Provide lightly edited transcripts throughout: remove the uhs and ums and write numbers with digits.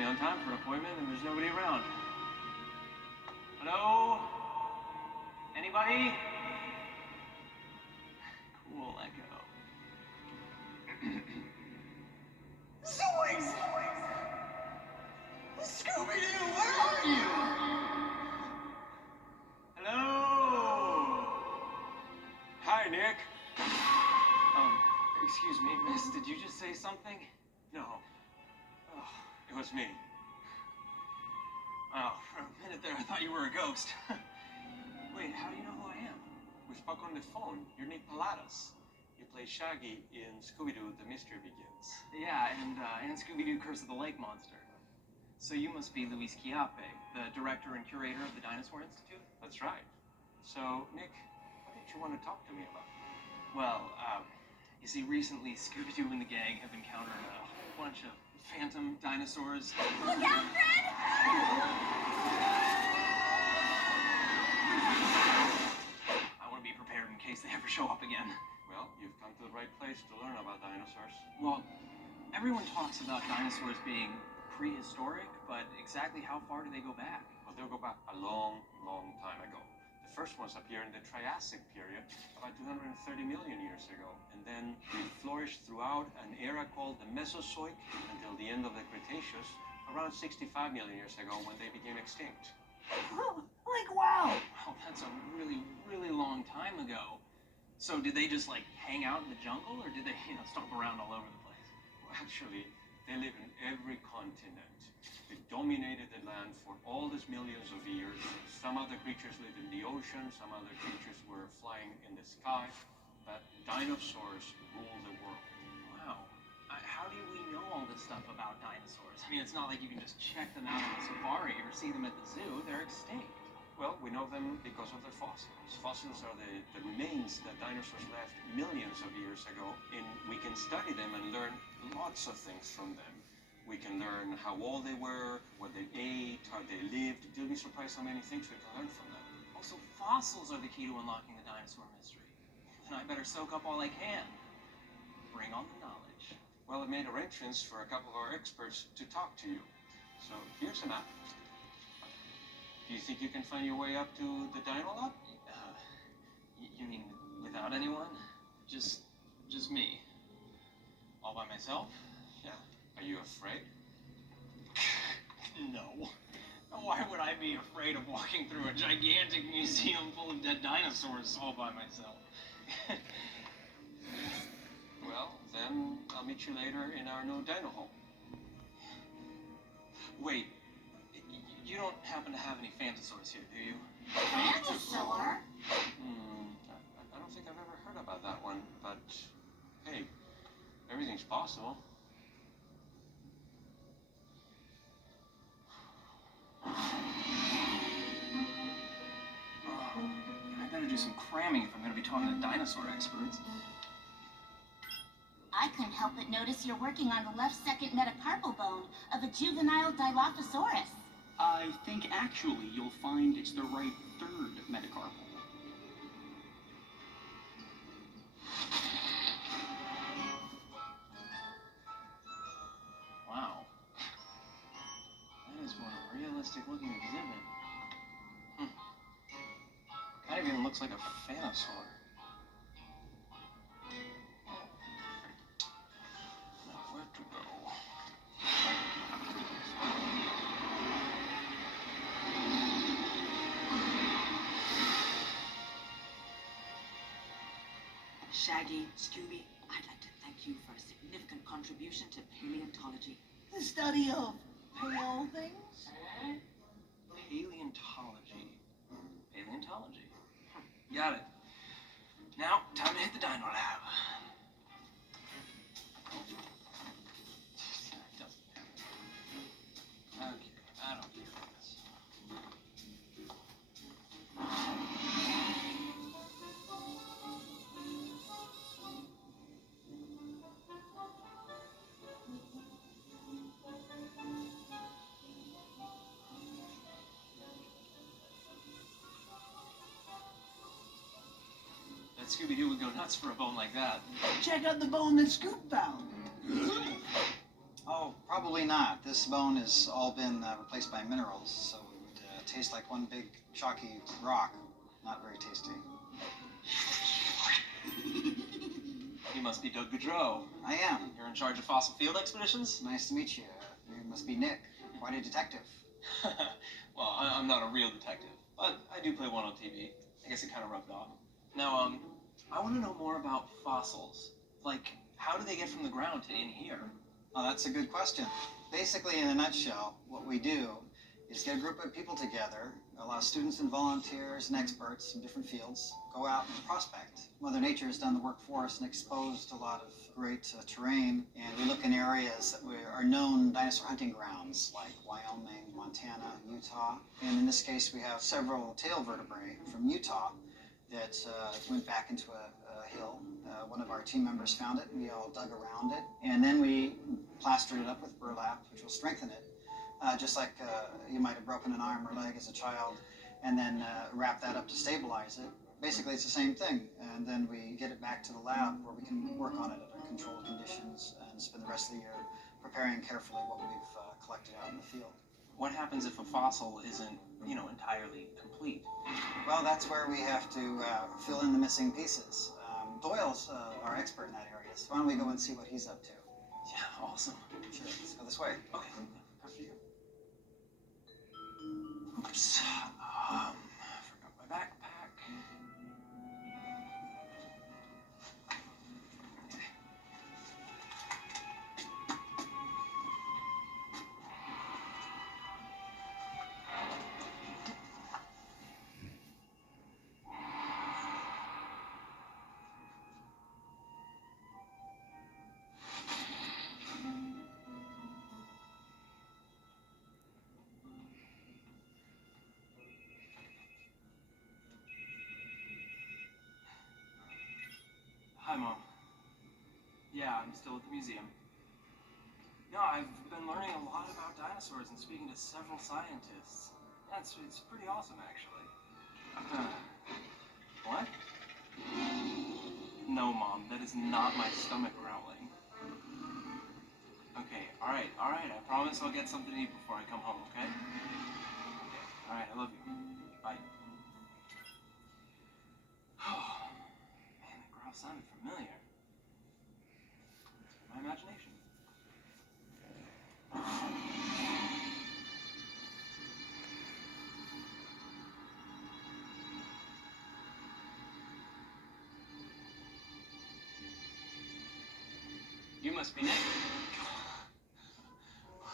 usually on time for an appointment, and there's nobody around. Hello? Anybody? Cool, Echo. Zoinks! Scooby-Doo, where are you? Hello? Hi, Nick. Excuse me, miss, did you just say something? No. Oh, it was me. Oh, for a minute there, I thought you were a ghost. Wait, how do you know who I am? We spoke on the phone. You're Nick Palatas. You play Shaggy in Scooby-Doo, The Mystery Begins. Yeah, and Scooby-Doo, Curse of the Lake Monster. So you must be Luis Chiappe, the director and curator of the Dinosaur Institute? That's right. So, Nick, what did you want to talk to me about? Well, you see, recently Scooby-Doo and the gang have encountered a whole bunch of phantom dinosaurs. Look out, Fred! I want to be prepared in case they ever show up again. Well, you've come to the right place to learn about dinosaurs. Well, everyone talks about dinosaurs being prehistoric, but exactly how far do they go back? Well, they'll go back a long, long time ago. The first ones appeared in the Triassic period, about 230 million years ago, and then they flourished throughout an era called the Mesozoic until the end of the Cretaceous, around 65 million years ago when they became extinct. Like, wow! Wow, that's a really, really long time ago. So did they just, like, hang out in the jungle, or did they, stomp around all over the place? Well, actually, they live in every continent. They dominated the land for all these millions of years. Some other creatures live in the ocean, some other creatures were flying in the sky, but dinosaurs rule the world. Wow. How do we know all this stuff about dinosaurs? I mean, it's not like you can just check them out on a safari or see them at the zoo. They're extinct. Well, we know them because of their fossils. Fossils are the remains that dinosaurs left millions of years ago, and we can study them and learn lots of things from them. We can learn how old they were, what they ate, how they lived. You'll be surprised how many things we can learn from them. Also, fossils are the key to unlocking the dinosaur mystery. Then I better soak up all I can. Bring on the knowledge. Well, I've made arrangements for a couple of our experts to talk to you. So here's a map. Do you think you can find your way up to the Dino Lab? You mean without anyone? Just me? All by myself? Yeah. Are you afraid? No. Why would I be afraid of walking through a gigantic museum full of dead dinosaurs all by myself? Well, then I'll meet you later in our new dino home. Wait, you don't happen to have any Phantosaurs here, do you? Phantosaur? I don't think I've ever heard about that one, but hey, everything's possible. I better do some cramming if I'm going to be talking to dinosaur experts. I couldn't help but notice you're working on the left second metacarpal bone of a juvenile Dilophosaurus. I think actually you'll find it's the right third metacarpal. Wow. That is one realistic looking exhibit. Kind of even looks like a Phantosaur. Now, where to go? Shaggy, Scooby, I'd like to thank you for a significant contribution to paleontology. The study of pale things? Paleontology. Paleontology. Got it. Now, time to hit the Dino Lab. Okay, I don't get this. That Scooby-Doo would go nuts for a bone like that. Check out the bone that Scoop found. Oh, probably not. This bone has all been replaced by minerals, so it would taste like one big chalky rock. Not very tasty. You must be Doug Gaudreau. I am. You're in charge of fossil field expeditions? Nice to meet you. You must be Nick. Quite a detective. Well, I'm not a real detective, but I do play one on TV. I guess it kind of rubbed off. Now, I want to know more about fossils. Like, how do they get from the ground to in here? Oh, that's a good question. Basically, in a nutshell, what we do is get a group of people together, a lot of students and volunteers and experts in different fields, go out and prospect. Mother Nature has done the work for us and exposed a lot of great terrain, and we look in areas that are known dinosaur hunting grounds, like Wyoming, Montana, Utah. And in this case, we have several tail vertebrae from Utah that went back into a hill. One of our team members found it, and we all dug around it. And then we plastered it up with burlap, which will strengthen it, just like you might have broken an arm or leg as a child, and then wrap that up to stabilize it. Basically, it's the same thing. And then we get it back to the lab where we can work on it under controlled conditions and spend the rest of the year preparing carefully what we've collected out in the field. What happens if a fossil isn't, entirely complete? Well, that's where we have to fill in the missing pieces. Doyle's our expert in that area, so why don't we go and see what he's up to? Yeah, awesome. Sure, let's go this way. Okay, after you. Oops. Forgot my backpack. Hi, Mom. Yeah, I'm still at the museum. No, I've been learning a lot about dinosaurs and speaking to several scientists. Yeah, it's pretty awesome, actually. What? No, Mom, that is not my stomach growling. Okay, alright, I promise I'll get something to eat before I come home, okay? Okay, alright, I love you. Bye. Oh, man, that growl sounded familiar. My imagination. You must be Nick.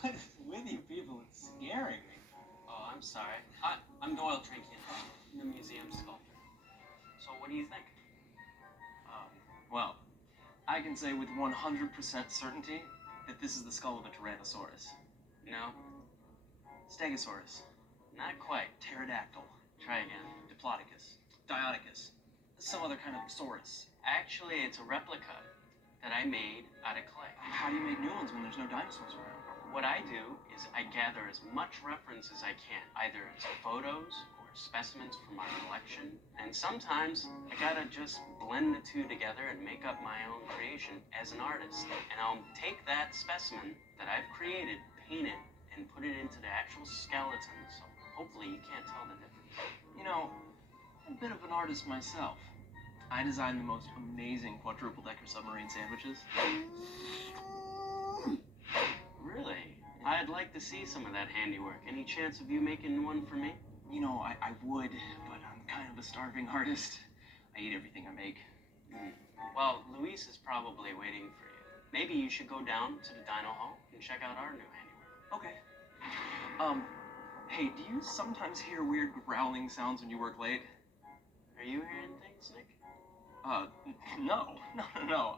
What is with you people? It's scaring me. Oh, I'm sorry. I'm Doyle Trinkian, the museum sculptor. So what do you think? Well, I can say with 100% certainty that this is the skull of a Tyrannosaurus. No, Stegosaurus. not quite. Pterodactyl. Try again. Diplodocus. Dioticus. Some other kind of saurus. Actually, it's a replica that I made out of clay. How do you make new ones when there's no dinosaurs around? What I do is I gather as much reference as I can, either as photos or specimens from our collection, and sometimes I gotta just blend the two together and make up my own creation as an artist. And I'll take that specimen that I've created, paint it, and put it into the actual skeleton, so hopefully you can't tell the difference. I'm a bit of an artist myself. I designed the most amazing quadruple-decker submarine sandwiches. Really? I'd like to see some of that handiwork. Any chance of you making one for me? I would, but I'm kind of a starving artist. I eat everything I make. Well, Luis is probably waiting for you. Maybe you should go down to the Dino Hall and check out our new handiwork. Okay. Hey, do you sometimes hear weird growling sounds when you work late? Are you hearing things, Nick? No.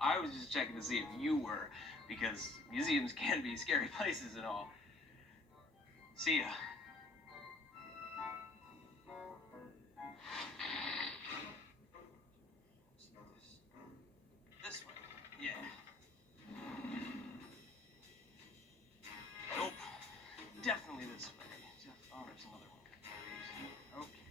I was just checking to see if you were, because museums can be scary places and all. See ya. This way. Yeah. Nope. Definitely this way. Oh, there's another one. Okay.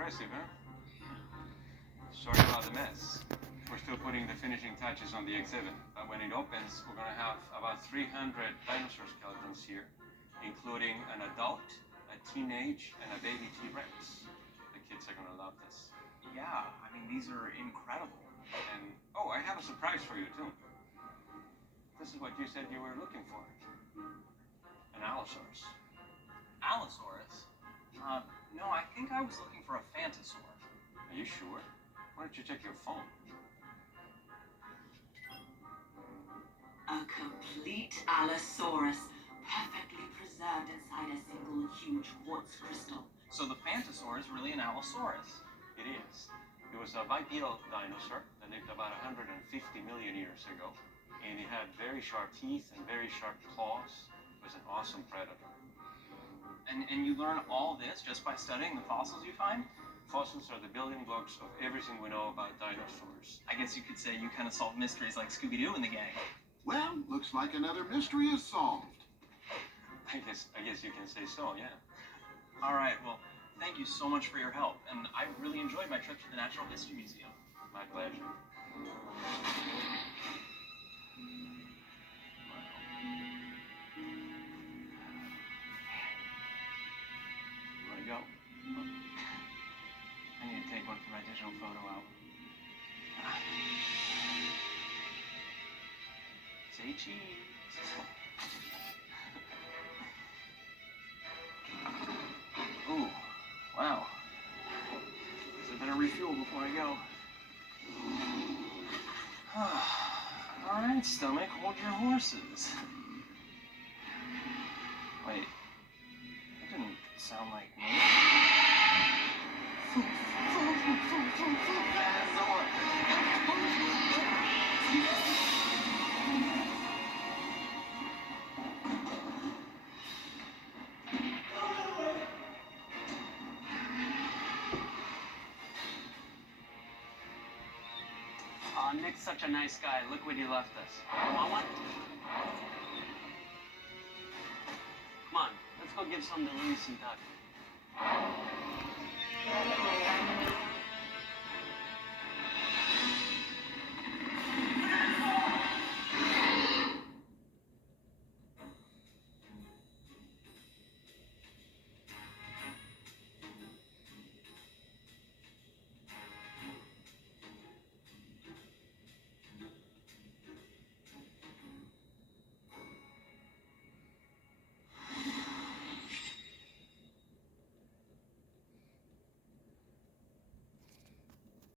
impressive, huh? Sorry about the mess. We're still putting the finishing touches on the exhibit, but when it opens, we're gonna have about 300 dinosaur skeletons here, including an adult, a teenage, and a baby T-Rex. The kids are gonna love this. Yeah, I mean, these are incredible. And, oh, I have a surprise for you, too. This is what you said you were looking for. An Allosaurus. Allosaurus? No, I think I was looking for a Phantosaur. Are you sure? Why don't you check your phone? A complete Allosaurus, perfectly preserved inside a single huge quartz crystal. So the Phantosaur is really an Allosaurus. It is. It was a bipedal dinosaur that lived about 150 million years ago. And it had very sharp teeth and very sharp claws. It was an awesome predator. And you learn all this just by studying the fossils you find? Fossils are the building blocks of everything we know about dinosaurs. I guess you could say you kind of solve mysteries like Scooby-Doo and the gang. Well, looks like another mystery is solved. I guess you can say so, yeah. All right, well, thank you so much for your help, and I really enjoyed my trip to the Natural History Museum. My pleasure. You want to go? I need to take one for my digital photo album. Say cheese. Ooh, wow. Guess I better refuel before I go. All right, stomach, hold your horses. Wait, that didn't sound like me. Aw, Nick's such a nice guy. Look what he left us. Want one? Come on, let's go give some to Lucy and Doug.